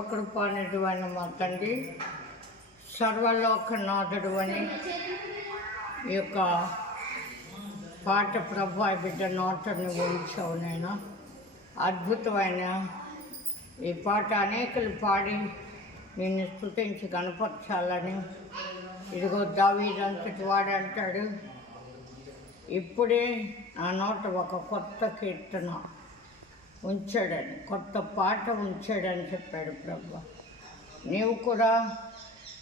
సర్వకృపానిధివైన మా తండ్రి, సర్వలోకనాథుడు అని ఈ యొక్క పాట ప్రభు బిడ్డ నోటని ఊహించావు. నేను అద్భుతమైన ఈ పాట అనేకులు పాడి నిన్ను స్తుతించి కనపరచాలని, ఇదిగో దావీదంతటి వాడు అంటాడు, ఇప్పుడే నా నోట ఒక కొత్త కీర్తన ఉంచాడని, కొత్త పాట ఉంచాడని చెప్పాడు ప్రభు. నీవు కూడా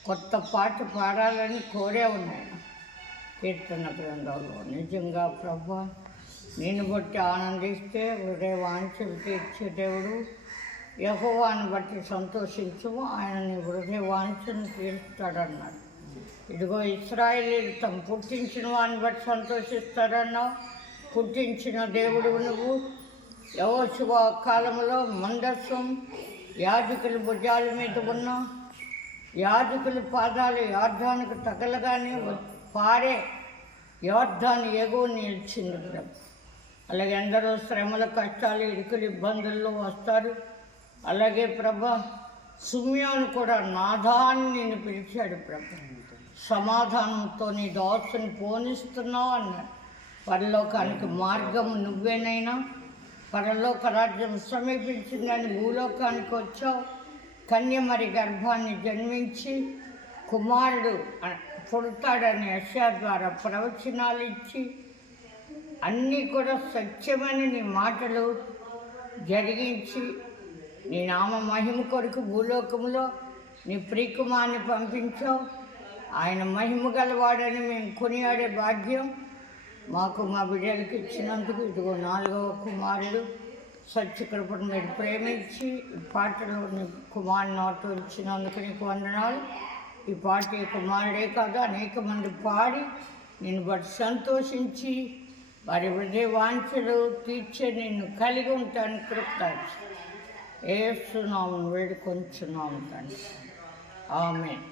కొత్త పాట పాడాలని కోరే ఉన్నాయి కీర్తన గ్రంథంలో. నిజంగా ప్రభు నిన్ను బట్టి ఆనందిస్తే హృదయ వాంఛలు తీర్చే దేవుడు. యెహోవాను బట్టి సంతోషించము, ఆయన నీ హృదయ వాంఛను తీరుస్తాడన్నాడు. ఇదిగో ఇశ్రాయేలీయులు తమ పుట్టించిన వాడిని బట్టి సంతోషిస్తాడన్నావు. పుట్టించిన దేవుడు నువ్వు. యెహోషువ కాలంలో మందస్సం యాజకుల భుజాల మీద ఉన్న యాజకుల పాదాలు యోర్దానుకు తగలగానే పారే యోర్దాను ఎగువ నిలిచింది ప్రభు. అలాగే ఎందరో శ్రమల కష్టాలు ఇరుకులు ఇబ్బందుల్లో వస్తారు. అలాగే ప్రభు సిమ్యోను కూడా నాదాన్ని నేను పిలిచాడు ప్రభు. సమాధానంతో నీ దోషను పోనిస్తున్నావు అన్నాడు. పరలోకానికి మార్గము నువ్వేనైనా, పరలోక రాజ్యం సమీపించిందని భూలోకానికి వచ్చావు. కన్యమరి గర్భాన్ని జన్మించి కుమారుడు పుడతాడని యెషయా ద్వారా ప్రవచనాలు ఇచ్చి అన్నీ కూడా సత్యమని నీ మాటలు జరిగించి నీ నామ మహిమ కొరకు భూలోకంలో నీ ప్రియకుమార్ని పంపించావు. ఆయన మహిమ గలవాడని మేము కొనియాడే భాగ్యం మాకు మా బిడ్డలకు ఇచ్చినందుకు ఇదిగో 4వ కుమారుడు సత్యకృపను మీరు ప్రేమించి ఈ పాటలో నీ కుమారుని నోట ఇచ్చినందుకు నీకు వందనాలు. ఈ పాట ఈ కుమారుడే కాదు, అనేక మంది పాడి నిన్ను బట్టి సంతోషించి వారి హృదయ వాంఛలు తీర్చే నిన్ను కలిగి ఉంటాను. కృప యేసు నామమున వేడుకొంచున్నాము తండ్రి. ఆమేన్.